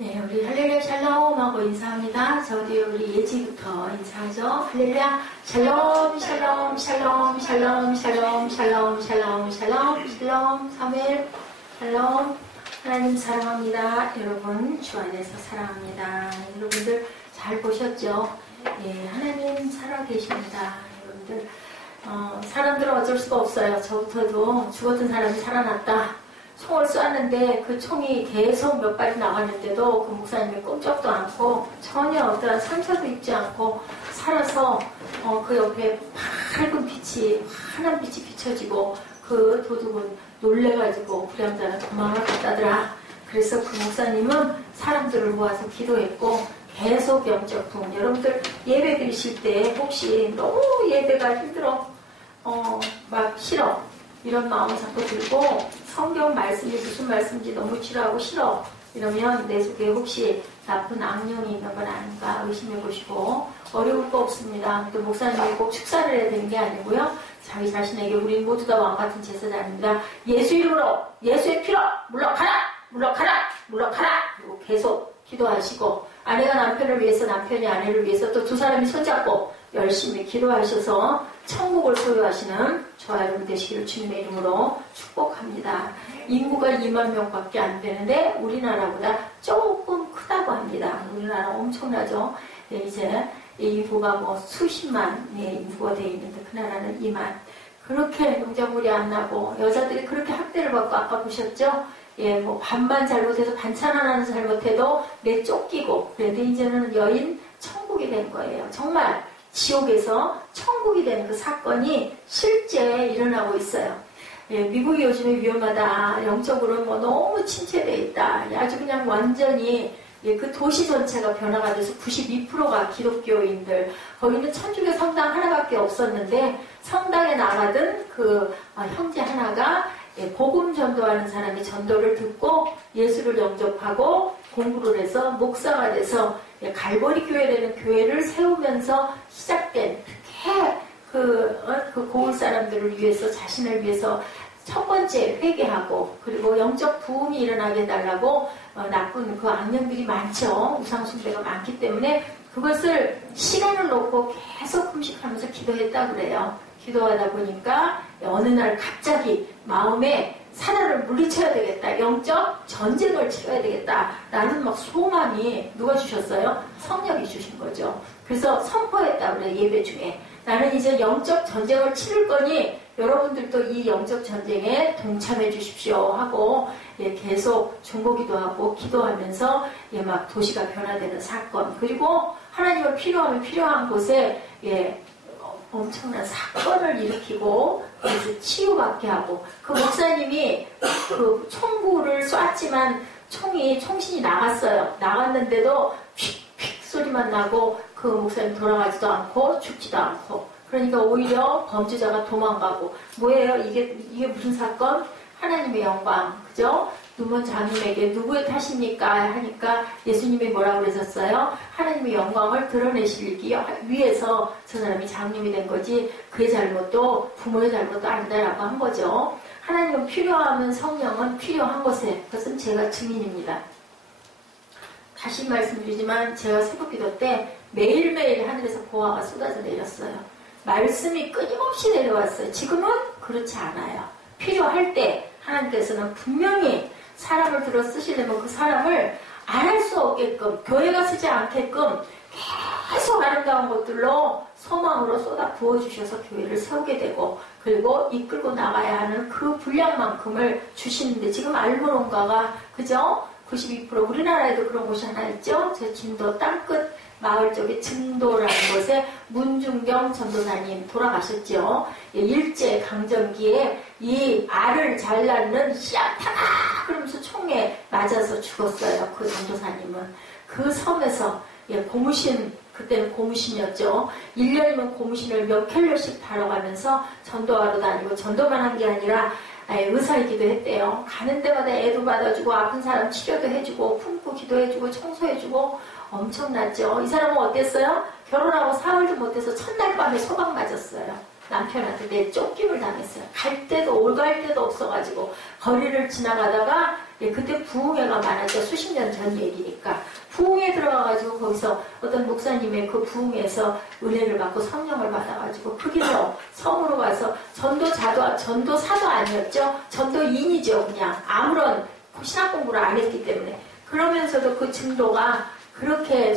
네, 우리 할렐루야 샬롬 하고 인사합니다. 저도 우리 예지부터 인사하죠. 할렐루야 샬롬 샬롬 샬롬 샬롬 샬롬 샬롬 샬롬 샬롬 샬롬 사무엘 샬롬. 하나님 사랑합니다. 여러분 주 안에서 사랑합니다. 여러분들 잘 보셨죠? 예, 하나님 살아계십니다. 여러분들 사람들은 어쩔 수가 없어요. 저부터도 죽었던 사람이 살아났다. 총을 쐈는데 그 총이 계속 몇 발이 나갔는데도 그 목사님이 꼼짝도 않고 전혀 어떠한 상처도 입지 않고 살아서 그 옆에 밝은 빛이, 환한 빛이 비춰지고 그 도둑은 놀래가지고 불량자는 도망을 갔다더라. 그래서 그 목사님은 사람들을 모아서 기도했고 계속 영적 부흥. 여러분들 예배 드리실 때 혹시 너무 예배가 힘들어, 막 싫어, 이런 마음이 자꾸 들고 성경 말씀이 무슨 말씀인지 너무 지루하고 싫어 이러면 내 속에 혹시 나쁜 악령이 있는 건 아닌가 의심해 보시고, 어려울 거 없습니다. 또 목사님이 꼭 축사를 해야 되는 게 아니고요, 자기 자신에게 우리 모두 다 왕같은 제사장입니다. 예수 이름으로, 예수의 피로 물러가라, 물러가라, 물러가라. 그리고 계속 기도하시고, 아내가 남편을 위해서, 남편이 아내를 위해서 또 두 사람이 손잡고 열심히 기도하셔서 천국을 소유하시는 저와 여러분 되시기를 주님의 이름으로 축복합니다. 인구가 2만 명밖에 안 되는데 우리나라보다 조금 크다고 합니다. 우리나라 엄청나죠. 네, 이제 인구가 뭐 수십만 인구가 되어 있는데 그 나라는 2만. 그렇게 농작물이 안 나고 여자들이 그렇게 학대를 받고, 아까 보셨죠? 예, 뭐 반만 잘못해서 반찬 하나는 잘못해도 내 쫓기고, 그래도 이제는 여인 천국이 된 거예요. 정말 지옥에서 천국이 된 그 사건이 실제 일어나고 있어요. 예, 미국이 요즘에 위험하다, 영적으로 뭐 너무 침체되어 있다, 아주 그냥 완전히 그 도시 전체가 변화가 돼서 92%가 기독교인들, 거기는 천주교 성당 하나밖에 없었는데 성당에 나가던 그 형제 하나가 복음 전도하는 사람이 전도를 듣고 예수를 영접하고 공부를 해서 목사가 돼서 갈보리 교회라는 교회를 세우면서 시작된, 그 고을 사람들을 위해서, 자신을 위해서 첫 번째 회개하고, 그리고 영적 부흥이 일어나게 해달라고 나쁜 그 악령들이 많죠. 우상숭배가 많기 때문에 그것을 시간을 놓고 계속 금식하면서 기도했다 그래요. 기도하다 보니까 어느 날 갑자기 마음에 사단을 물리쳐야 되겠다, 영적 전쟁을 치러야 되겠다 라는 막 소망이 누가 주셨어요? 성령이 주신 거죠. 그래서 선포했다 그래, 예배 중에. 나는 이제 영적 전쟁을 치를 거니 여러분들도 이 영적 전쟁에 동참해 주십시오 하고, 계속 중보기도 하고 기도하면서 막 도시가 변화되는 사건, 그리고 하나님을 필요하면 필요한 곳에 엄청난 사건을 일으키고, 그래서 치유받게 하고, 그 목사님이 그 총구를 쐈지만 총신이 나갔어요. 나갔는데도 휙휙 소리만 나고 그 목사님 돌아가지도 않고 죽지도 않고, 그러니까 오히려 범죄자가 도망가고. 뭐예요? 이게 무슨 사건? 하나님의 영광, 그죠? 누먼 장님에게 누구의 탓입니까? 하니까 예수님이 뭐라고 그러셨어요? 하나님의 영광을 드러내시기 위해서 저 사람이 장님이 된 거지, 그의 잘못도 부모의 잘못도 아니다라고 한 거죠. 하나님은 필요하면 성령은 필요한 것에, 그것은 제가 증인입니다. 다시 말씀드리지만 제가 새벽기도 때 매일매일 하늘에서 보화가 쏟아져 내렸어요. 말씀이 끊임없이 내려왔어요. 지금은 그렇지 않아요. 필요할 때 하나님께서는 분명히 사람을 들어 쓰시려면 그 사람을 안 할 수 없게끔, 교회가 쓰지 않게끔 계속 아름다운 것들로 소망으로 쏟아 부어주셔서 교회를 세우게 되고, 그리고 이끌고 나가야 하는 그 분량만큼을 주시는데, 지금 알모론가가, 그죠? 92%, 우리나라에도 그런 곳이 하나 있죠? 제 진도 땅끝 마을 쪽에 증도라는 곳에 문중경 전도사님 돌아가셨죠. 일제 강점기에 이 알을 잘 낳는 씨앗하다 그러면서 총에 맞아서 죽었어요. 그 전도사님은 그 섬에서 고무신, 그때는 고무신이었죠. 1년이면 고무신을 몇 켤레씩 달아가면서 전도하러 다니고, 전도만 한 게 아니라 의사이기도 했대요. 가는 데마다 애도 받아주고 아픈 사람 치료도 해주고 품고 기도해주고 청소해주고 엄청났죠. 이 사람은 어땠어요? 결혼하고 사흘도 못해서 첫날 밤에 소방 맞았어요. 남편한테 내 쫓김을 당했어요. 갈 데도 올 갈 데도 없어가지고 거리를 지나가다가 예, 그때 부흥회가 많았죠. 수십 년 전 얘기니까. 부흥회 들어가가지고 거기서 어떤 목사님의 그 부흥회에서 은혜를 받고 성령을 받아가지고 그 길로 섬으로 가서 전도사도 아니었죠. 전도인이죠. 그냥 아무런 신학 공부를 안 했기 때문에. 그러면서도 그 증도가 그렇게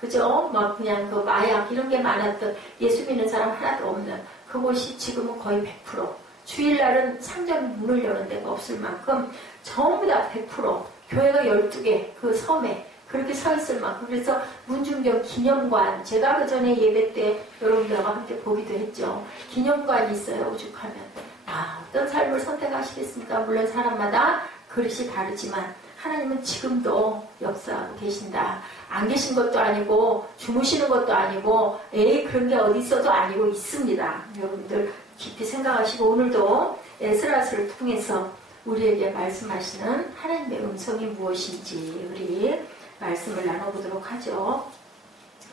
그죠? 막 그냥 그 마약 이런 게 많았던 예수 믿는 사람 하나도 없는 그곳이 지금은 거의 100%. 주일날은 상점 문을 여는 데가 없을 만큼 전부 다 100% 교회가 12개 그 섬에 그렇게 서 있을 만큼. 그래서 문중경 기념관, 제가 그 전에 예배 때 여러분들과 함께 보기도 했죠. 기념관이 있어요. 오죽하면. 어떤 삶을 선택하시겠습니까? 물론 사람마다 그릇이 다르지만 하나님은 지금도 역사하고 계신다. 안 계신 것도 아니고 주무시는 것도 아니고 그런 게 어디 있어도 아니고 있습니다. 여러분들 깊이 생각하시고 오늘도 에스라스를 통해서 우리에게 말씀하시는 하나님의 음성이 무엇인지 우리 말씀을 나눠보도록 하죠.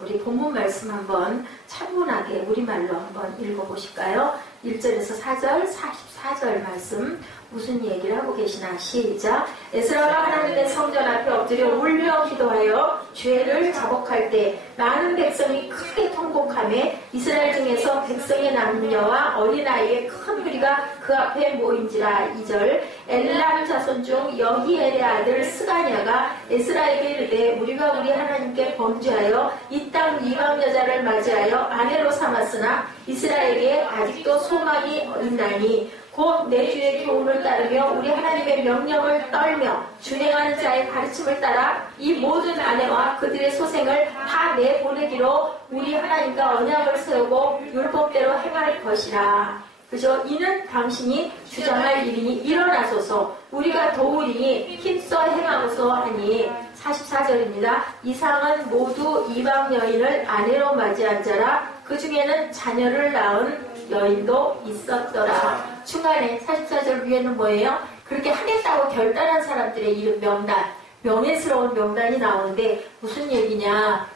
우리 본문 말씀 한번 차분하게 우리말로 한번 읽어보실까요? 1절에서 4절, 44절 말씀 무슨 얘기를 하고 계시나? 시작. 에스라가 하나님의 성전 앞에 엎드려 울며 기도하여 죄를 자복할 때 많은 백성이 크게 통곡하며 이스라엘 중에서 백성의 남녀와 어린아이의 큰 무리가 그 앞에 모인지라. 2절. 엘람 자손 중 여히엘의 아들 스가냐가 에스라에게 이르되 우리가 우리 하나님께 범죄하여 이 땅 이방 여자를 맞이하여 아내로 삼았으나 이스라엘에게 아직도 소망이 있나니 곧 내 주의 교훈을 따르며 우리 하나님의 명령을 떨며 준행하는 자의 가르침을 따라 이 모든 아내와 그들의 소생을 다 내보내기로 우리 하나님과 언약을 세우고 율법대로 행할 것이라. 그죠? 이는 당신이 주장할 일이니 일어나소서 우리가 도우리니 힘써 행하소서 하니. 44절입니다. 이상은 모두 이방 여인을 아내로 맞이한 자라. 그 중에는 자녀를 낳은 여인도 있었더라. 중간에 44절 위에는 뭐예요? 그렇게 하겠다고 결단한 사람들의 이름 명단, 명예스러운 명단이 나오는데 무슨 얘기냐?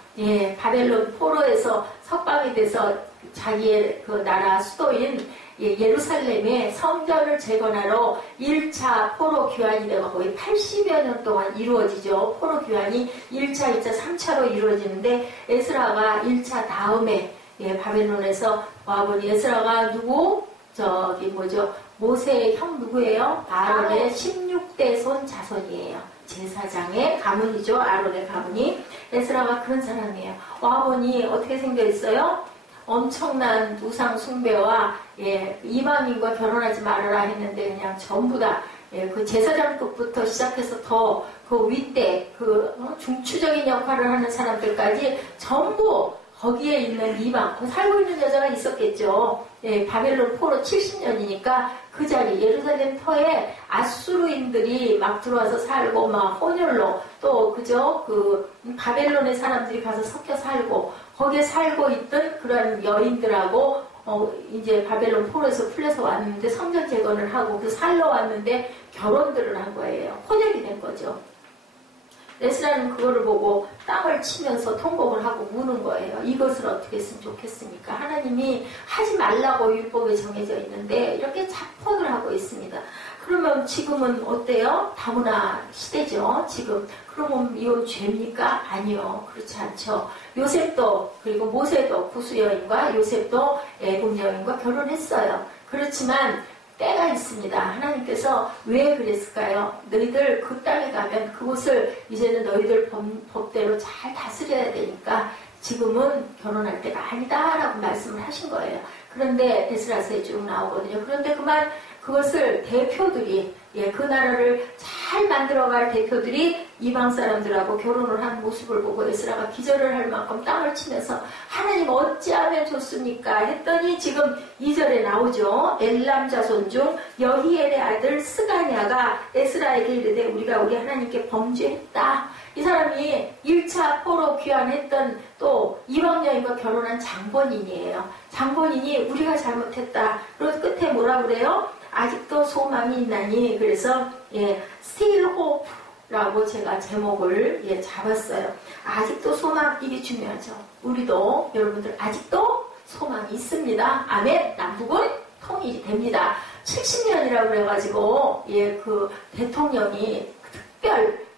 바벨론 포로에서 석방이 돼서 자기의 그 나라 수도인 예루살렘의 성전을 재건하러 1차 포로 귀환이 되고 거의 80여 년 동안 이루어지죠. 포로 귀환이 1차, 2차, 3차로 이루어지는데 에스라가 1차 다음에 바벨론에서 와보니 에스라가 누구? 모세의 형 누구예요? 아론의 16대 손 자손이에요. 제사장의 가문이죠. 아론의 가문이. 에스라가 그런 사람이에요. 와보니 어떻게 생겨 있어요? 엄청난 우상 숭배와 이방인과 결혼하지 말아라 했는데 그냥 전부 다 그 제사장급부터 시작해서 더 그 윗대 중추적인 역할을 하는 사람들까지 전부 거기에 있는 이방, 살고 있는 여자가 있었겠죠. 바벨론 포로 70년이니까 그 자리 예루살렘 터에 아수르인들이 막 들어와서 살고 막 혼혈로 또 그죠? 그 바벨론의 사람들이 가서 섞여 살고 거기에 살고 있던 그런 여인들하고 이제 바벨론 포로에서 풀려서 왔는데 성전 재건을 하고 그 살러 왔는데 결혼들을 한 거예요. 혼혈이 된 거죠. 에스라는 그거를 보고 땅을 치면서 통곡을 하고 우는 거예요. 이것을 어떻게 했으면 좋겠습니까? 하나님이 하지 말라고 율법에 정해져 있는데 이렇게 자폰을 하고 있습니다. 그러면 지금은 어때요? 다문화 시대죠. 지금. 그러면 이건 죄입니까? 아니요. 그렇지 않죠. 요셉도 그리고 모세도 구스 여인과 요셉도 애굽 여인과 결혼했어요. 그렇지만 때가 있습니다. 하나님께서 왜 그랬을까요? 너희들 그 땅에 가면 그곳을 이제는 너희들 법대로 잘 다스려야 되니까 지금은 결혼할 때가 아니다라고 말씀을 하신 거예요. 그런데 에스라서에 쭉 나오거든요. 그런데 그것을 대표들이 그 나라를 잘 만들어갈 대표들이 이방 사람들하고 결혼을 한 모습을 보고 에스라가 기절을 할 만큼 땅을 치면서 하나님 어찌하면 좋습니까? 했더니 지금 2절에 나오죠. 엘람 자손 중 여히엘의 아들 스가냐가 에스라에게 이르되 우리가 우리 하나님께 범죄했다. 이 사람이 1차 포로 귀환했던 또 이방 여인과 결혼한 장본인이에요. 장본인이 우리가 잘못했다. 그래서 끝에 뭐라 그래요? 아직도 소망이 있나니. 그래서 Still Hope라고 제가 제목을 잡았어요. 아직도 소망, 이게 중요하죠. 우리도 여러분들 아직도 소망이 있습니다. 아멘. 남북은 통일이 됩니다. 70년이라고 그래가지고, 예, 그 대통령이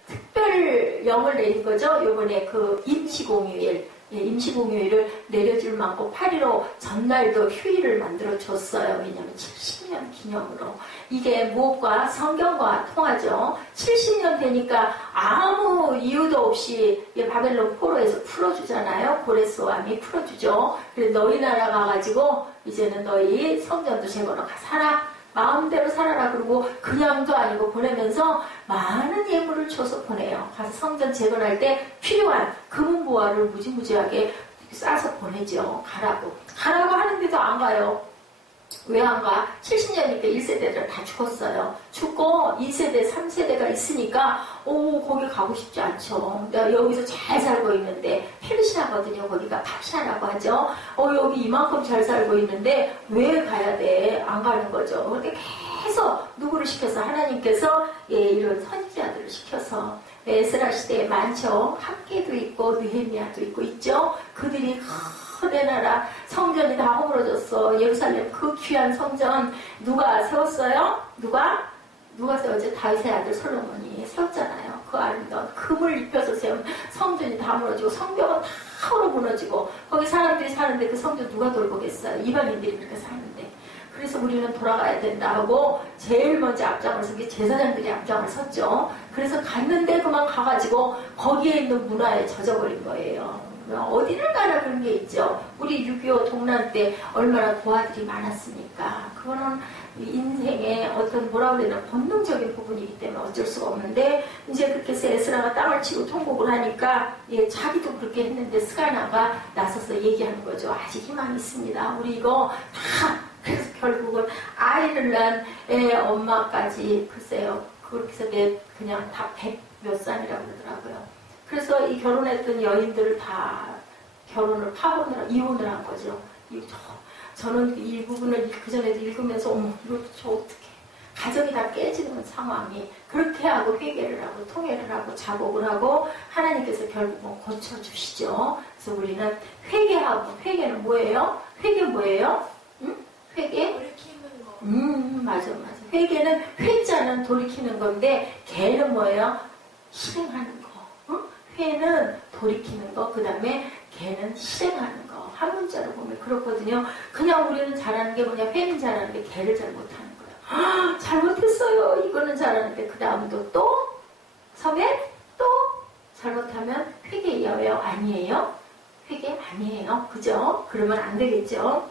특별령을 내린 거죠. 요번에 그 임시공휴일, 예, 임시공휴일을 내려줄 만큼 8.15 전날도 휴일을 만들어줬어요. 왜냐하면 70년 기념으로. 이게 무엇과 성경과 통하죠. 70년 되니까 아무 이유도 없이 바벨론 포로에서 풀어주잖아요. 고레스왕이 풀어주죠. 그래서 너희 나라 가가지고 이제는 너희 성전도 재건으로 살아. 마음대로 살아라. 그러고 그냥도 아니고 보내면서 많은 예물을 줘서 보내요. 가서 성전 재건할 때 필요한 금은보화를 무지무지하게 싸서 보내죠. 가라고 하는데도 안 가요. 왜 안 가? 70년이니까 1세대들 다 죽었어요. 죽고 2세대, 3세대가 있으니까 거기 가고 싶지 않죠. 내가 여기서 잘 살고 있는데 페르시아거든요. 거기가 파샤라고 하죠. 여기 이만큼 잘 살고 있는데 왜 가야 돼? 안 가는 거죠. 그런데 계속 누구를 시켜서 하나님께서 이런 선지자들을 시켜서 에스라 시대에 많죠. 학계도 있고 느헤미야도 있고 있죠. 그들이 내 나라 성전이 다 허물어졌어. 예루살렘 그 귀한 성전 누가 세웠어요? 누가 세웠지? 다윗의 아들 솔로몬이 세웠잖아요. 그 아름다운 금을 입혀서 세운 성전이 다 무너지고 성벽은 다 무너지고 거기 사람들이 사는데 그 성전 누가 돌보겠어요? 이방인들이 그렇게 사는데. 그래서 우리는 돌아가야 된다 하고 제일 먼저 앞장을 선 게 제사장들이 앞장을 섰죠. 그래서 갔는데 그만 가가지고 거기에 있는 문화에 젖어버린 거예요. 어디를 가나 그런 게 있죠. 우리 6.25 동란 때 얼마나 고아들이 많았으니까. 그거는 인생의 어떤 뭐라 그래야 되나 본능적인 부분이기 때문에 어쩔 수가 없는데 이제 그렇게 해서 에스라가 땅을 치고 통곡을 하니까 자기도 그렇게 했는데 스가냐가 나서서 얘기하는 거죠. 아직 희망이 있습니다. 우리 이거 다 그래서 결국은 아이를 낳은 애 엄마까지 글쎄요. 그렇게 해서 그냥 다 100 몇 살이라고 그러더라고요. 그래서 이 결혼했던 여인들을 다 결혼을 이혼을 한 거죠. 저는 이 부분을 그 전에도 읽으면서 이것도 저 어떻게 가정이 다 깨지는 상황이 그렇게 하고 회개를 하고 통회를 하고 자복을 하고 하나님께서 결국은 고쳐주시죠. 그래서 우리는 회개하고 회개는 뭐예요? 회개 뭐예요? 응? 회개? 돌이키는 거. 맞아. 회개는 회자는 돌이키는 건데 개는 뭐예요? 실행하는 거. 회는 돌이키는 거, 그 다음에 개는 실행하는 거. 한 문자로 보면 그렇거든요. 그냥 우리는 잘하는 게 뭐냐, 회는 잘하는데 개를 잘 못하는 거예요. 잘못했어요. 이거는 잘하는데 그 다음도 또 섬에 또 잘못하면 회개예요? 아니에요? 회개 아니에요. 그죠? 그러면 안 되겠죠.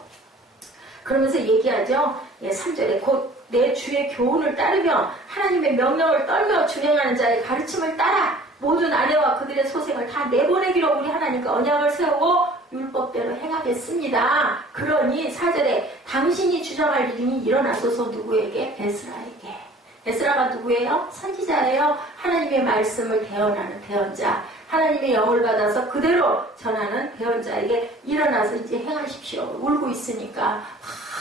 그러면서 얘기하죠. 3절에 곧 내 주의 교훈을 따르며 하나님의 명령을 떨며 준행하는 자의 가르침을 따라 모든 아내와 그들의 소생을 다 내보내기로 우리 하나님과 언약을 세우고 율법대로 행하겠습니다. 그러니 4절에 당신이 주장할 일이 일어나소서 누구에게? 에스라에게. 에스라가 누구예요? 선지자예요. 하나님의 말씀을 대언하는 대언자. 하나님의 영을 받아서 그대로 전하는 대언자에게 일어나서 이제 행하십시오. 울고 있으니까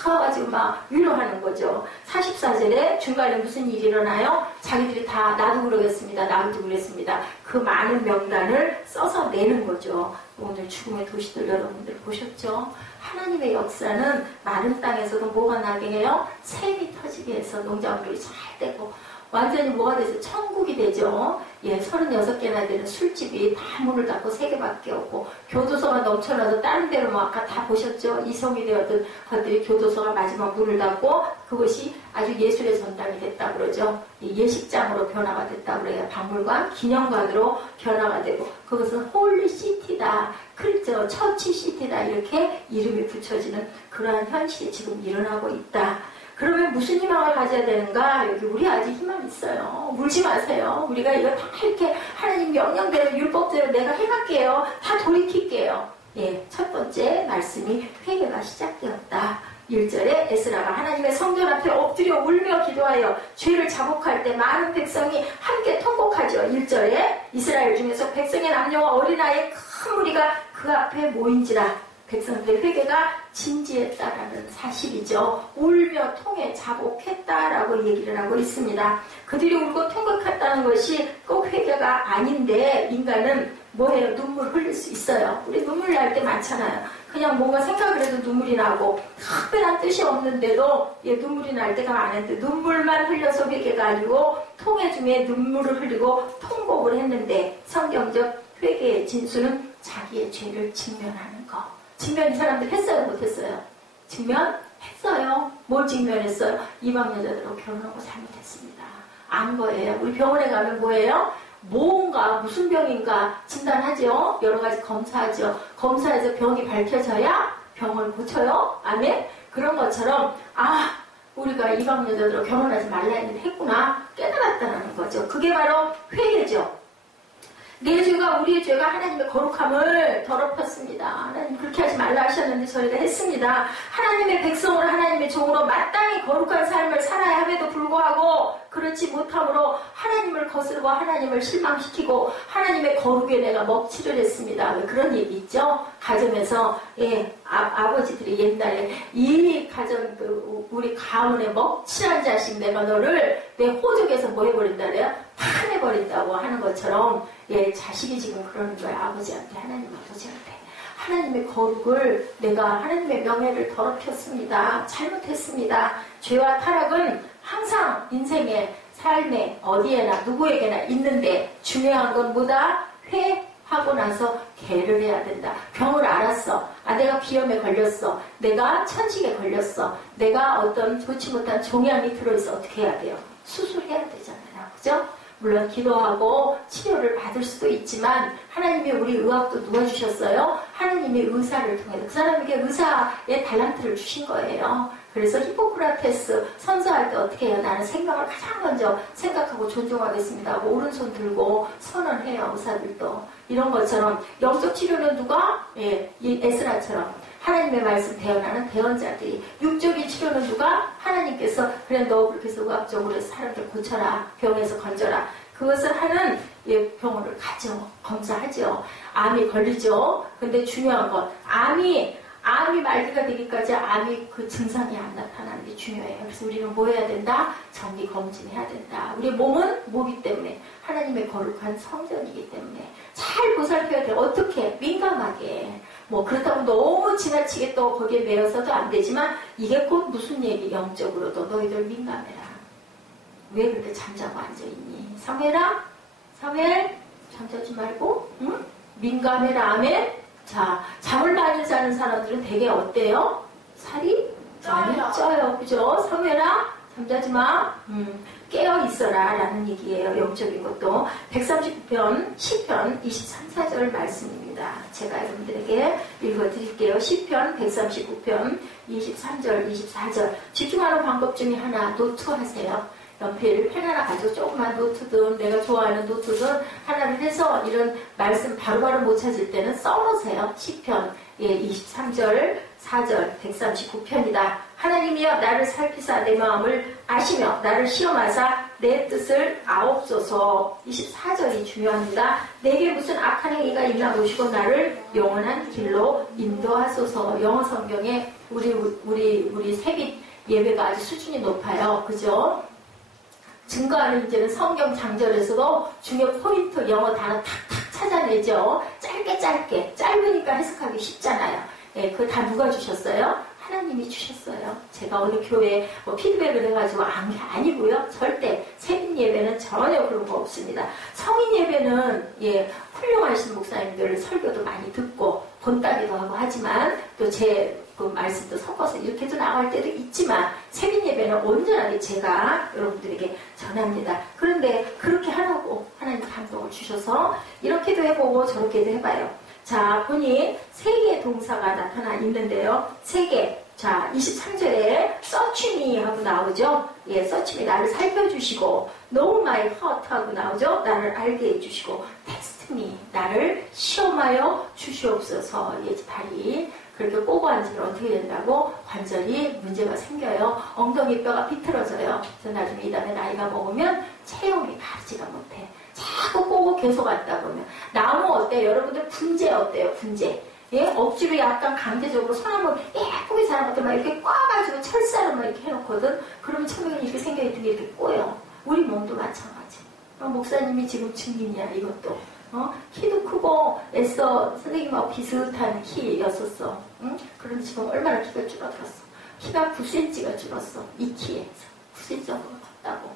가가지고 막 위로하는 거죠. 44절에 중간에 무슨 일이 일어나요? 자기들이 다 나도 그러겠습니다. 나도 그랬습니다. 그 많은 명단을 써서 내는 거죠. 오늘 죽음의 도시들 여러분들 보셨죠? 하나님의 역사는 마른 땅에서도 뭐가 나게 해요? 샘이 터지게 해서 농작물이 잘 되고 완전히 뭐가 되죠? 천국이 되죠. 36개나 되는 술집이 다 문을 닫고 3개밖에 없고 교도소가 넘쳐나서 다른 데로 뭐 아까 다 보셨죠? 이성이 되었던 것들이 교도소가 마지막 문을 닫고 그것이 아주 예술의 전당이 됐다 그러죠. 예식장으로 변화가 됐다 그래요. 박물관, 기념관으로 변화가 되고 그것은 홀리 시티다. 그렇죠. 처치 시티다. 이렇게 이름이 붙여지는 그러한 현실이 지금 일어나고 있다. 그러면 무슨 희망을 가져야 되는가? 여기 우리 아직 희망 있어요. 울지 마세요. 우리가 이거 다 이렇게 하나님 명령대로 율법대로 내가 해갈게요. 다 돌이킬게요. 첫 번째 말씀이 회개가 시작되었다. 1절에 에스라가 하나님의 성전 앞에 엎드려 울며 기도하여 죄를 자복할 때 많은 백성이 함께 통곡하죠. 1절에 이스라엘 중에서 백성의 남녀와 어린아이의 큰 무리가 그 앞에 모인지라. 백성들의 회개가 진지했다라는 사실이죠. 울며 통해 자복했다라고 얘기를 하고 있습니다. 그들이 울고 통곡했다는 것이 꼭 회개가 아닌데 인간은 뭐예요? 눈물 흘릴 수 있어요. 우리 눈물 날 때 많잖아요. 그냥 뭔가 생각을 해도 눈물이 나고 특별한 뜻이 없는데도 눈물이 날 때가 많은데 눈물만 흘려서 회개가 아니고 통해 중에 눈물을 흘리고 통곡을 했는데 성경적 회개의 진수는 자기의 죄를 직면하는 거. 직면 이 사람들 했어요? 못했어요? 직면했어요. 뭘 직면했어요? 이방 여자들하고 결혼하고 잘못했습니다. 안 거예요. 우리 병원에 가면 뭐예요? 뭔가 무슨 병인가 진단하죠. 여러 가지 검사하죠. 검사해서 병이 밝혀져야 병을 고쳐요. 아멘? 그런 것처럼 우리가 이방 여자들하고 결혼하지 말라 했는데 했구나 깨달았다는 거죠. 그게 바로 회개죠. 내 죄가 우리의 죄가 하나님의 거룩함을 더럽혔습니다. 하나님 그렇게 하지 말라 하셨는데 저희가 했습니다. 하나님의 백성으로 하나님의 종으로 마땅히 거룩한 삶을 살아야 함에도 불구하고 그렇지 못함으로 하나님을 거스르고 하나님을 실망시키고 하나님의 거룩에 내가 먹칠을 했습니다. 왜 그런 얘기 있죠? 가정에서 아버지들이 옛날에 이 가정 우리 가문에 먹칠한 자식 내가 너를 내 호적에서 뭐 해버린다 그래요? 파내버린다고 하는 것처럼 자식이 지금 그러는 거예요. 아버지한테 하나님 아버지한테 하나님의 거룩을 내가 하나님의 명예를 더럽혔습니다. 잘못했습니다. 죄와 타락은 항상 인생의 삶에 어디에나 누구에게나 있는데 중요한 건 뭐다? 회하고 나서 개를 해야 된다. 병을 알았어. 내가 비염에 걸렸어. 내가 천식에 걸렸어. 내가 어떤 좋지 못한 종양이 들어있어. 어떻게 해야 돼요? 수술해야 되잖아요. 그죠? 물론 기도하고 치료를 받을 수도 있지만 하나님이 우리 의학도 누워주셨어요. 하나님의 의사를 통해서 그 사람에게 의사의 달란트를 주신 거예요. 그래서 히포크라테스 선서할 때 어떻게 해요? 나는 생명을 가장 먼저 생각하고 존중하겠습니다 하고 오른손 들고 선언해요. 의사들도. 이런 것처럼 영적 치료는 누가? 이 에스라처럼 하나님의 말씀 대언하는 대언자들이. 육적인 치료는 누가? 하나님께서 그래 너 그렇게 해서 의학적으로 사람들 고쳐라. 병에서 건져라. 그것을 하는 병원을 가죠. 검사하죠. 암이 걸리죠. 근데 중요한 건 암이 말기가 되기까지 암이 그 증상이 안 나타나는 게 중요해요. 그래서 우리는 뭐 해야 된다? 정기 검진해야 된다. 우리 몸은 뭐기 때문에 하나님의 거룩한 성전이기 때문에 잘 보살펴야 돼요. 어떻게? 민감하게. 그렇다고 너무 지나치게 또 거기에 매여서도 안 되지만 이게 곧 무슨 얘기? 영적으로도 너희들 민감해라. 왜 그렇게 잠자고 앉아있니? 사무엘 잠자지 말고 응? 민감해라. 아멘. 자, 잠을 많이 자는 사람들은 되게 어때요? 살이 많이 쪄요. 그죠? 사무엘아 잠자지 마. 깨어 있어라 라는 얘기예요. 영적인 것도. 139편 10편 23, 4절 말씀입니다. 제가 여러분들에게 읽어드릴게요. 10편 139편 23절 24절. 집중하는 방법 중에 하나 노트하세요. 연필, 펜 하나 가지고 조그만 노트든 내가 좋아하는 노트든 하나를 해서 이런 말씀 바로바로 못 찾을 때는 써놓으세요. 10편 23절 4절 139편이다. 하나님이여 나를 살피사 내 마음을 아시며 나를 시험하사 내 뜻을 아옵소서. 24절이 중요합니다. 내게 무슨 악한 행위가 있나 보시고 나를 영원한 길로 인도하소서. 영어 성경에 우리 세빛 예배가 아주 수준이 높아요. 그죠? 증거하는 이제는 성경 장절에서도 중요 포인트 영어 단어 탁탁 찾아내죠. 짧게 짧으니까 해석하기 쉽잖아요. 그거 다 누가 주셨어요? 하나님이 주셨어요. 제가 어느 교회에 피드백을 해가지고 아니고요. 절대 세빈 예배는 전혀 그런 거 없습니다. 성인 예배는 훌륭하신 목사님들 설교도 많이 듣고 본따기도 하고 하지만 또 제 그 말씀도 섞어서 이렇게도 나갈 때도 있지만 세빈 예배는 온전하게 제가 여러분들에게 전합니다. 그런데 그렇게 하라고 하나님 감동을 주셔서 이렇게도 해보고 저렇게도 해봐요. 자, 보니 세 개의 동사가 나타나 있는데요. 세 개. 자, 23절에 search me 하고 나오죠. search me 나를 살펴주시고 know my heart 하고 나오죠. 나를 알게 해주시고 test me 나를 시험하여 주시옵소서. 다리 그렇게 꼬고 앉으면 어떻게 된다고? 관절이 문제가 생겨요. 엉덩이 뼈가 비틀어져요. 그래서 나중에 이 다음에 나이가 먹으면 체형이 바르지가 못해. 자꾸 꼬고 계속 앉다 보면 나무 어때요? 여러분들 분재 어때요? 분재. 예? 억지로 약간 강제적으로 손 한번 예쁘게 자른 것들 막 이렇게 꽈가지고 철사로 막 이렇게 해놓거든. 그러면 처음에 이렇게 생겨있던 게 이렇게 꼬여. 우리 몸도 마찬가지. 목사님이 지금 증인이야, 이것도. 키도 크고 애써 선생님하고 비슷한 키였었어. 응? 그런데 지금 얼마나 키가 줄어들었어. 키가 9cm가 줄었어. 이 키에서. 9cm 정도가 컸다고.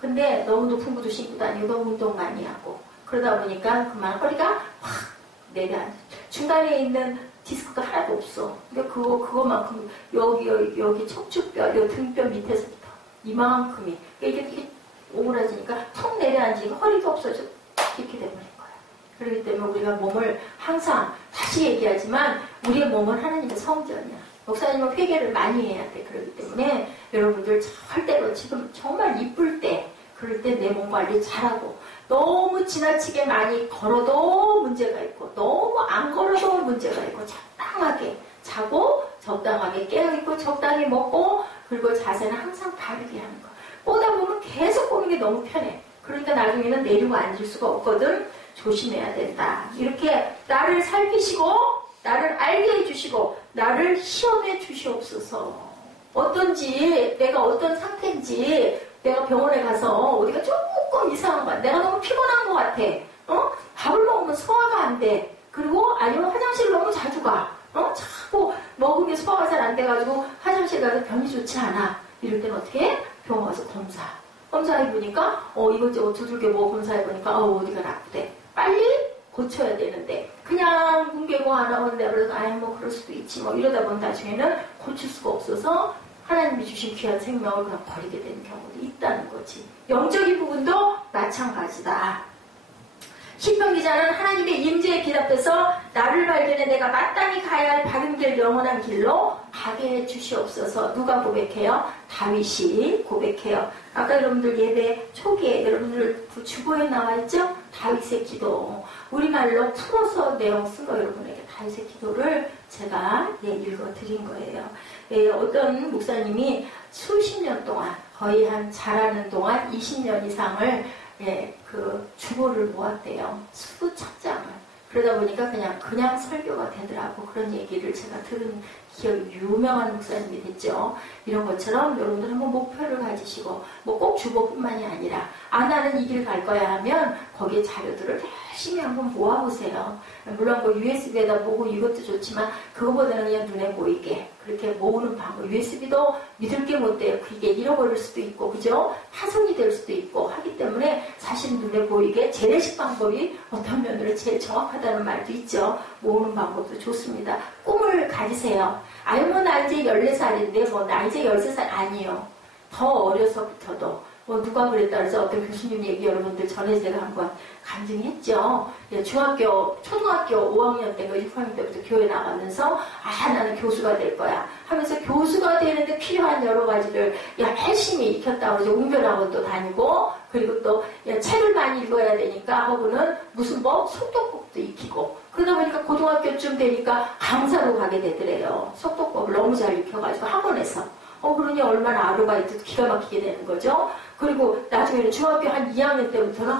근데 너무 높은 구두 신고 다니고 너무 운동 많이 하고 그러다 보니까 그만 허리가 확 내려앉아. 중간에 있는 디스크가 하나도 없어. 근데 그거만큼 여기 척추뼈, 요 등뼈 밑에서부터 이만큼이 이게 오그라지니까 턱 내려앉으니까 허리도 없어져. 이렇게 돼버린 거야. 그렇기 때문에 우리가 몸을 항상 다시 얘기하지만 우리의 몸은 하나님의 성전이야. 목사님은 회개를 많이 해야 돼. 그렇기 때문에 여러분들 절대로 지금 정말 이쁠 때 그럴 때 내 몸 관리 잘하고 너무 지나치게 많이 걸어도 문제가 있고 너무 안 걸어도 문제가 있고 적당하게 자고 적당하게 깨어있고 적당히 먹고 그리고 자세는 항상 바르게 하는 거. 보다 보면 계속 보는 게 너무 편해. 그러니까 나중에는 내리고 앉을 수가 없거든. 조심해야 된다. 이렇게 나를 살피시고 나를 알게 해주시고 나를 시험해 주시옵소서. 어떤지 내가 어떤 상태인지 내가 병원에 가서 어디가 조금 이상한 거야. 내가 너무 피곤한 것 같아. 밥을 먹으면 소화가 안 돼. 그리고 아니면 화장실 너무 자주 가. 자꾸 먹은 게 소화가 잘 안 돼가지고 화장실 가서 병이 좋지 않아. 이럴 때는 어떻게 해? 병원 가서 검사해보니까 이것저것 두들겨 보고 검사해보니까 어디가 나쁘대. 빨리 고쳐야 되는데 그냥 뭉개고 안 하고 내버려서 뭐 그럴 수도 있지 뭐 이러다 보면 나중에는 고칠 수가 없어서 하나님이 주신 귀한 생명을 그냥 버리게 되는 경우도 있다는 거지. 영적인 부분도 마찬가지다. 시편 기자는 하나님의 임재에 기답해서 나를 발견해 내가 마땅히 가야 할 바른 길 영원한 길로 가게 해 주시옵소서. 누가 고백해요? 다윗이 고백해요. 아까 여러분들 예배 초기에 여러분들 그 주보에 나와 있죠? 다윗의 기도. 우리말로 풀어서 내용 쓴 거 여러분에게 다윗의 기도를 제가 읽어드린 거예요. 어떤 목사님이 수십 년 동안 거의 한 자라는 동안 20년 이상을 그 주보를 모았대요. 수천 장을. 그러다 보니까 그냥 설교가 되더라고. 그런 얘기를 제가 들은 기억이 유명한 목사님이 됐죠. 이런 것처럼 여러분들 한번 목표를 가지시고 뭐 꼭 주보뿐만이 아니라 나는 이 길 갈 거야 하면 거기에 자료들을 열심히 한번 모아보세요. 물론 뭐 USB에다 보고 이것도 좋지만 그거보다는 그냥 눈에 보이게 그렇게 모으는 방법. USB도 믿을 게 못 돼요. 그게 잃어버릴 수도 있고 그죠? 파손이 될 수도 있고 하기 때문에 사실 눈에 보이게 재래식 방법이 어떤 면으로 제일 정확하다는 말도 있죠. 모으는 방법도 좋습니다. 꿈을 가지세요. 나 이제 14살인데 나 이제 13살 아니에요. 더 어려서부터도 누가 그랬다 그래서 어떤 교수님 얘기 여러분들 전에 제가 한번 간증했죠. 초등학교 5학년 때인가 6학년 때부터 교회 나가면서 나는 교수가 될 거야 하면서 교수가 되는데 필요한 여러 가지를 열심히 익혔다고 그러죠. 웅변학원도 다니고 그리고 또 책을 많이 읽어야 되니까 하고는 무슨 속독법도 익히고 그러다 보니까 고등학교쯤 되니까 강사로 가게 되더래요. 속독법을 너무 잘 익혀가지고 학원에서 그러니 얼마나 아르바이트도 기가 막히게 되는 거죠. 그리고 나중에는 중학교 한 2학년 때부터는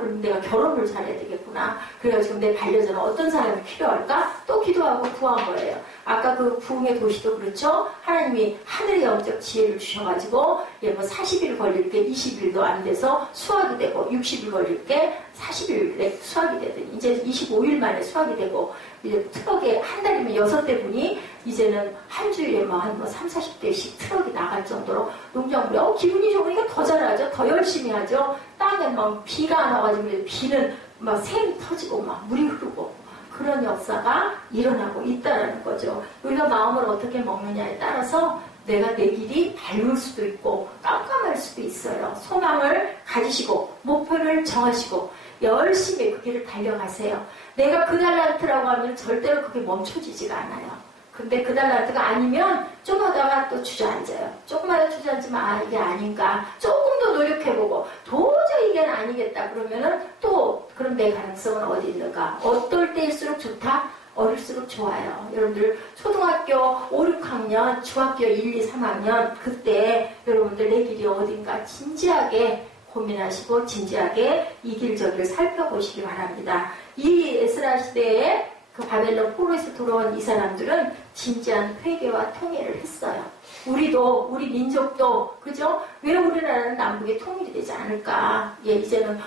그럼 내가 결혼을 잘해야 되겠구나. 그래가지고 내 반려자는 어떤 사람이 필요할까? 또 기도하고 구한 거예요. 아까 그 부흥의 도시도 그렇죠. 하나님이 하늘의 영적 지혜를 주셔가지고 뭐 40일 걸릴 게 20일도 안 돼서 수학이 되고 60일 걸릴 게 40일에 수학이 되더니 이제 25일 만에 수학이 되고 이제 트럭에 한 달이면 6대 분이 이제는 한 주일에 한 3, 40대씩 트럭이 나갈 정도로 농작물이 기분이 좋으니까 더 잘하죠. 더 열심히 하죠. 땅에 비가 안 와가지고 비는 샘이 터지고 물이 흐르고 그런 역사가 일어나고 있다는 거죠. 우리가 마음을 어떻게 먹느냐에 따라서 내가 내 길이 밝을 수도 있고 깜깜할 수도 있어요. 소망을 가지시고 목표를 정하시고 열심히 그 길을 달려가세요. 내가 그 달란트라고 하면 절대로 그게 멈춰지지가 않아요. 근데 그 달란트가 아니면 좀 하다가 또 주저앉아요. 조금만 주저앉으면 이게 아닌가. 조금 더 노력해보고 도저히 이게 아니겠다 그러면은 또 그럼 내 가능성은 어디 있는가. 어떨 때일수록 좋다? 어릴수록 좋아요. 여러분들 초등학교 5, 6학년, 중학교 1, 2, 3학년 그때 여러분들 내 길이 어딘가 진지하게 고민하시고 진지하게 이 길 저 길 살펴보시기 바랍니다. 이 에스라 시대에 그 바벨론 포로에서 돌아온 이 사람들은 진지한 회개와 통일을 했어요. 우리도, 우리 민족도, 그죠? 왜 우리나라는 남북이 통일이 되지 않을까? 예, 이제는,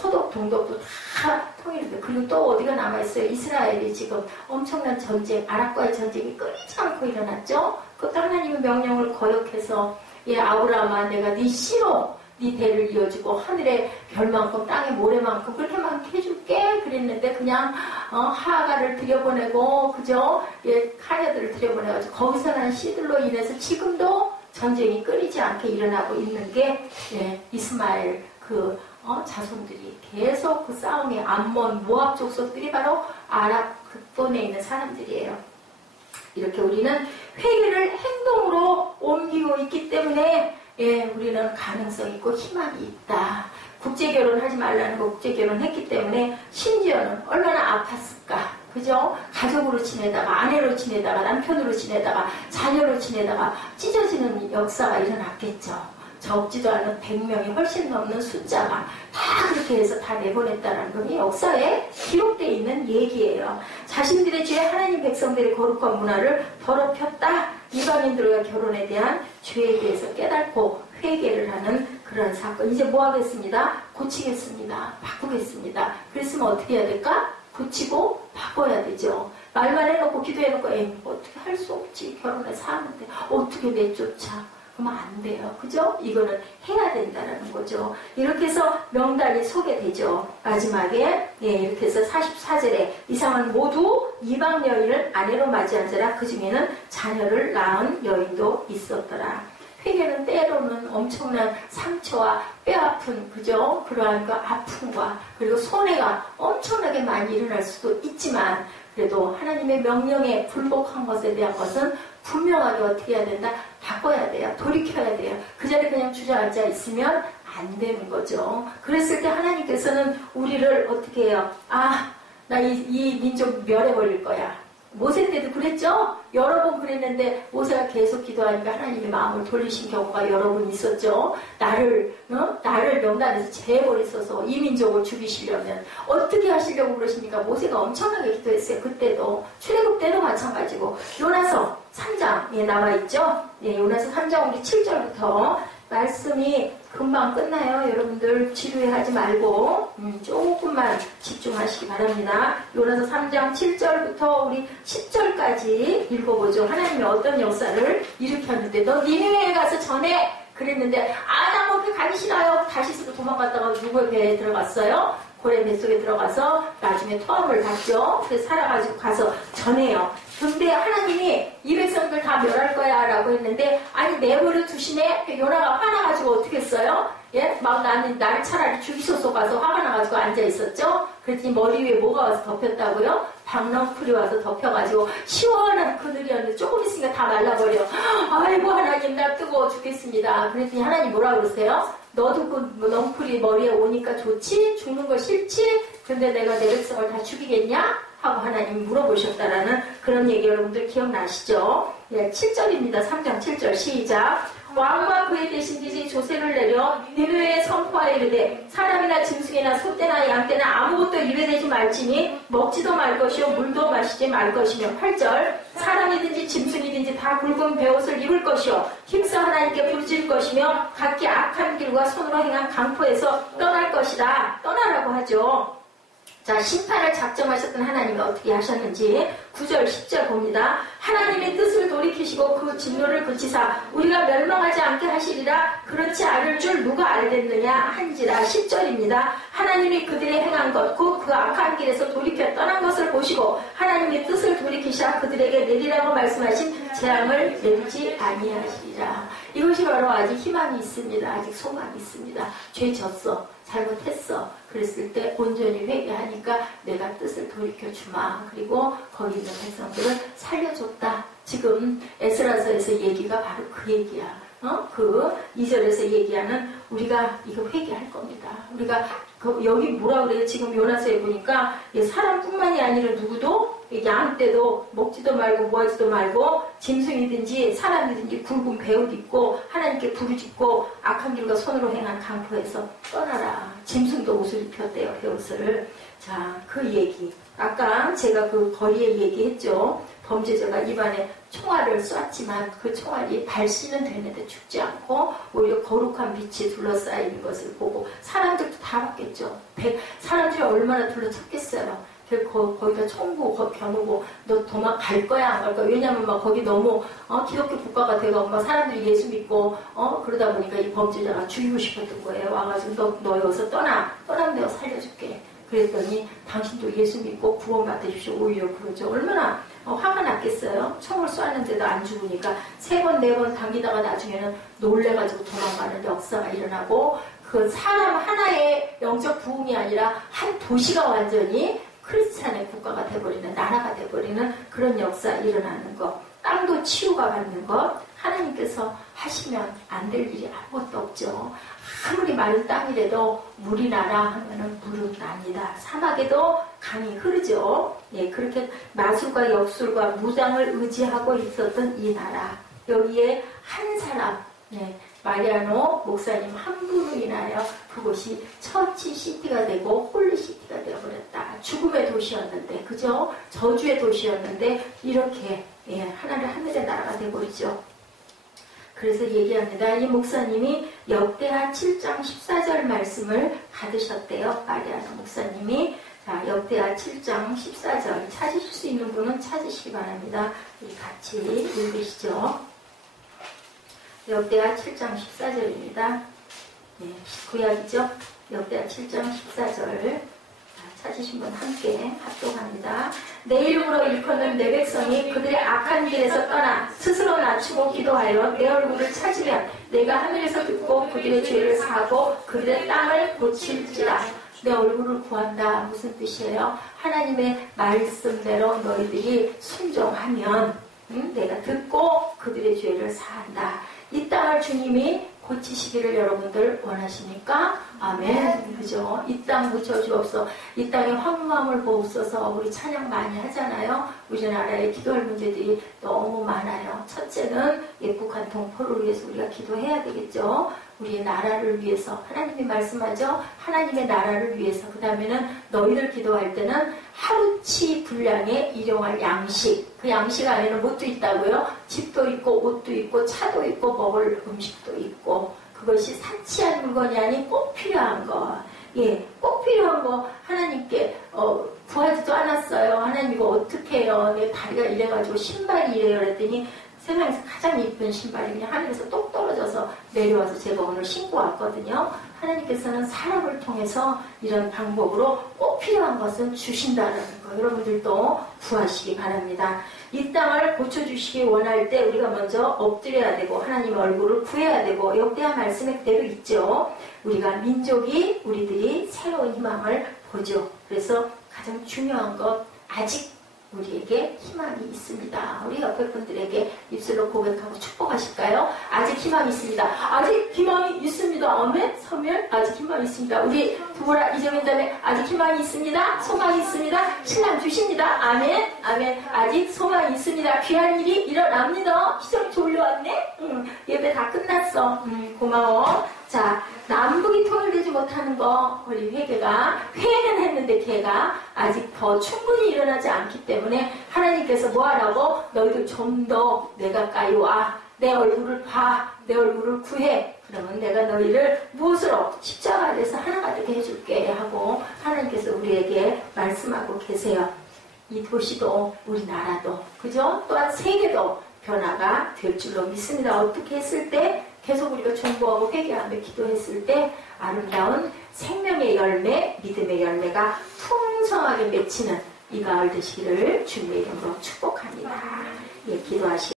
서독, 동독도 다 통일이 돼. 그리고 또 어디가 남아있어요? 이스라엘이 지금 엄청난 전쟁, 아랍과의 전쟁이 끊이지 않고 일어났죠? 그것도 하나님의 명령을 거역해서, 예, 아브라함아, 내가 네 씨로 네 대를 이어주고 하늘의 별만큼 땅의 모래만큼 그렇게 많게 해줄게 그랬는데 그냥 하가를 들여보내고 그죠? 예, 카녀들을 들여보내가지고 거기서 난 씨들로 인해서 지금도 전쟁이 끊이지 않게 일어나고 있는 게 예, 이스마엘 그 자손들이 계속 그 싸움에 암몬 모압 족속들이 바로 아랍 극본에 있는 사람들이에요. 이렇게 우리는 회개를 행동으로 옮기고 있기 때문에 예, 우리는 가능성 있고 희망이 있다. 국제결혼 하지 말라는 거 국제결혼 했기 때문에 심지어는 얼마나 아팠을까. 그죠? 가족으로 지내다가 아내로 지내다가 남편으로 지내다가 자녀로 지내다가 찢어지는 역사가 일어났겠죠. 적지도 않은 100명이 훨씬 넘는 숫자가 다 그렇게 해서 다 내보냈다는 건 역사에 기록되어 있는 얘기예요. 자신들의 죄 하나님 백성들의 거룩한 문화를 더럽혔다. 이방인들과 결혼에 대한 죄에 대해서 깨닫고 회개를 하는 그런 사건. 이제 뭐 하겠습니다? 고치겠습니다. 바꾸겠습니다. 그랬으면 어떻게 해야 될까? 고치고 바꿔야 되죠. 말만 해놓고 기도해놓고 어떻게 할 수 없지. 결혼해서 하는데 어떻게 내쫓아. 그러면 안 돼요. 그죠? 이거는 해야 된다는 거죠. 이렇게 해서 명단이 소개되죠. 마지막에 예, 이렇게 해서 44절에 이 사람은 모두 이방 여인을 아내로 맞이한 자라 그 중에는 자녀를 낳은 여인도 있었더라. 회개는 때로는 엄청난 상처와 뼈아픈 그죠? 그러한 그 아픔과 그리고 손해가 엄청나게 많이 일어날 수도 있지만 그래도 하나님의 명령에 불복한 것에 대한 것은 분명하게 어떻게 해야 된다? 바꿔야 돼요. 돌이켜야 돼요. 그 자리에 그냥 주저앉아 있으면 안 되는 거죠. 그랬을 때 하나님께서는 우리를 어떻게 해요? 아, 나 이 민족 멸해버릴 거야. 모세 때도 그랬죠? 여러 번 그랬는데 모세가 계속 기도하니까 하나님의 마음을 돌리신 경우가 여러 번 있었죠. 나를 명단에서 제버리셔서 이 민족을 죽이시려면 어떻게 하시려고 그러십니까? 모세가 엄청나게 기도했어요. 그때도 출애굽 때도 마찬가지고 요나서 3장에 나와있죠. 예, 요나서 3장 우리 7절부터 말씀이 금방 끝나요. 여러분들 지루해하지 말고 조금만 집중하시기 바랍니다. 요나서 3장 7절부터 우리 10절까지 읽어보죠. 하나님이 어떤 역사를 일으켰는데 너 니느웨에 가서 전해 그랬는데 나 거기 가기 싫어요. 다시스로 도망갔다가 누구의 배에 들어갔어요? 고래 뱃속에 들어가서 나중에 토함을 받죠. 그래서 살아가지고 가서 전해요. 근데 하나님이 이 백성들 다 멸할 거야 라고 했는데 아니 내버려 두시네. 요나가 화나가지고 어떻게 했어요? 예? 막 나를 차라리 죽이소서 가서 화가 나가지고 앉아있었죠. 그랬더니 머리 위에 뭐가 와서 덮였다고요? 박넝쿨이 와서 덮여가지고 시원한 그늘이었는데 조금 있으니까 다 말라버려. 아이고 하나님 나 뜨거워 죽겠습니다. 그랬더니 하나님 뭐라 그러세요? 너도 그 넝쿨이 머리에 오니까 좋지? 죽는 거 싫지? 근데 내가 내 백성을 다 죽이겠냐? 하고 하나님이 물어보셨다라는 그런 얘기 여러분들 기억나시죠? 예, 7절입니다. 3장 7절 시작. 왕과 그의 대신들이 조세를 내려 니느웨에 선포하여 이르되 사람이나 짐승이나 소떼나 양떼나 아무것도 입에 대지 말지니 먹지도 말 것이요 물도 마시지 말 것이며 8절 사람이든지 짐승이든지 다 굵은 베옷을 입을 것이요 힘써 하나님께 부르짖을 것이며 각기 악한 길과 손으로 행한 강포에서 떠날 것이다. 떠나라고 하죠. 자, 심판을 작정하셨던 하나님이 어떻게 하셨는지 9절, 10절 봅니다. 하나님의 뜻을 돌이키시고 그 진노를 그치사 우리가 멸망하지 않게 하시리라 그렇지 않을 줄 누가 알겠느냐 한지라 10절입니다. 하나님이 그들의 행한 것, 곧 그 악한 길에서 돌이켜 떠난 것을 보시고 하나님의 뜻을 돌이키사 그들에게 내리라고 말씀하신 재앙을 내리지 아니하시리라. 이것이 바로 아직 희망이 있습니다. 아직 소망이 있습니다. 죄 졌어. 잘못했어. 그랬을 때 온전히 회개하니까 내가 뜻을 돌이켜주마. 그리고 거기 있는 백성들을 살려줬다. 지금 에스라서에서 얘기가 바로 그 얘기야. 그 2절에서 얘기하는 우리가 이거 회개할 겁니다. 우리가 여기 뭐라 그래요? 지금 요나서에 보니까 사람뿐만이 아니라 누구도 양 때도 먹지도 말고 뭐하지도 말고 짐승이든지 사람이든지 굵은 배옷 입고 하나님께 부르짖고 악한 길과 손으로 행한 강포에서 떠나라. 짐승도 옷을 입혔대요. 배옷을. 자, 그 얘기. 아까 제가 그 거리에 얘기했죠. 범죄자가 입안에 총알을 쐈지만 그 총알이 발신은 되는데 죽지 않고 오히려 거룩한 빛이 둘러싸이는 것을 보고 사람들도 다 봤겠죠. 사람들이 얼마나 둘러쳤겠어요. 거기다 총구 겨누고 너 도망갈 거야 안 갈 거야. 왜냐면 막 거기 너무 기독교 국가가 되고 막 사람들이 예수 믿고 그러다 보니까 이 범죄자가 죽이고 싶었던 거예요. 와가지고 너 여기서 떠나면 내가 살려줄게. 그랬더니 당신도 예수 믿고 구원 받으십시오. 오히려 그러죠. 얼마나 화가 났겠어요. 총을 쏘았는데도 안 죽으니까 3번 4번 당기다가 나중에는 놀래가지고 도망가는 역사가 일어나고 그 사람 하나의 영적 부흥이 아니라 한 도시가 완전히 크리스찬의 국가가 돼버리는, 나라가 돼버리는 그런 역사 일어나는 것. 땅도 치유가 받는 것. 하나님께서 하시면 안 될 일이 아무것도 없죠. 아무리 마른 땅이라도 물이 나라 하면은 물은 납니다. 사막에도 강이 흐르죠. 예, 그렇게 마술과 역술과 무당을 의지하고 있었던 이 나라. 여기에 한 사람, 예, 마리아노 목사님 한 분으로 인하여 그곳이 처치 시티가 되고 홀리 시티가 되어버렸다. 죽음의 도시였는데, 그죠? 저주의 도시였는데 이렇게 하늘의 나라가 되어버리죠. 그래서 얘기합니다. 이 목사님이 역대하 7장 14절 말씀을 받으셨대요. 마리아노 목사님이. 자, 역대하 7장 14절 찾으실 수 있는 분은 찾으시기 바랍니다. 우리 같이 읽으시죠. 역대하 7장 14절입니다. 네, 구약이죠. 역대하 7장 14절. 찾으신 분 함께 합독합니다. 내 이름으로 일컫는 내 백성이 그들의 악한 길에서 떠나 스스로 낮추고 기도하여 내 얼굴을 찾으면 내가 하늘에서 듣고 그들의 죄를 사하고 그들의 땅을 고칠지라. 내 얼굴을 구한다. 무슨 뜻이에요? 하나님의 말씀대로 너희들이 순종하면 내가 듣고 그들의 죄를 사한다. 이 땅을 주님이 고치시기를 여러분들 원하십니까? 아멘. 그죠? 이 땅 고쳐주옵소서. 이 땅에 황무함을 보옵소서. 우리 찬양 많이 하잖아요. 우리나라에 기도할 문제들이 너무 많아요. 첫째는 북한 동포를 위해서 우리가 기도해야 되겠죠. 우리의 나라를 위해서. 하나님이 말씀하죠. 하나님의 나라를 위해서. 그 다음에는 너희들 기도할 때는 하루치 분량의 일용할 양식. 그 양식 안에는 뭣도 있다고요? 집도 있고 옷도 있고 차도 있고 먹을 음식도 있고. 그것이 사치한 물건이 아닌 꼭 필요한 거. 예, 꼭 필요한 거 하나님께 구하지도 않았어요. 하나님 이거 어떻게 해요? 내 다리가 이래가지고 신발이 이래요. 그랬더니 세상에서 가장 예쁜 신발이 그냥 하늘에서 똑 떨어져서 내려와서 제가 오늘 신고 왔거든요. 하나님께서는 사람을 통해서 이런 방법으로 꼭 필요한 것은 주신다는 거. 여러분들도 구하시기 바랍니다. 이 땅을 고쳐주시기 원할 때 우리가 먼저 엎드려야 되고 하나님의 얼굴을 구해야 되고 역대하 말씀에 그대로 있죠. 우리가 민족이 우리들이 새로운 희망을 보죠. 그래서 가장 중요한 것 아직 우리에게 희망이 있습니다. 우리 옆에 분들에게 입술로 고백하고 축복하실까요? 아직 희망이 있습니다. 아직 희망이 있습니다. 아멘. 서면 아직 희망이 있습니다. 우리 두보라 이정현 자매 아직 희망이 있습니다. 소망이 있습니다. 신랑 주십니다. 아멘. 아멘. 아직 소망이 있습니다. 귀한 일이 일어납니다. 시험 졸려왔네. 예배 다 끝났어. 고마워. 자, 남북이 통일되지 못하는 거 우리 회는 했는데 걔가 아직 더 충분히 일어나지 않기 때문에 하나님께서 뭐 하라고? 너희들 좀 더 내 가까이 와. 내 얼굴을 봐. 내 얼굴을 구해. 그러면 내가 너희를 무엇으로? 십자가 아래서 하나가 되게 해줄게 하고 하나님께서 우리에게 말씀하고 계세요. 이 도시도 우리나라도 그죠? 또한 세계도 변화가 될 줄로 믿습니다. 어떻게 했을 때? 계속 우리가 중보하고 회개하며 기도했을 때 아름다운 생명의 열매, 믿음의 열매가 풍성하게 맺히는 이 가을 되시기를 주님의 이름으로 축복합니다. 예, 기도하시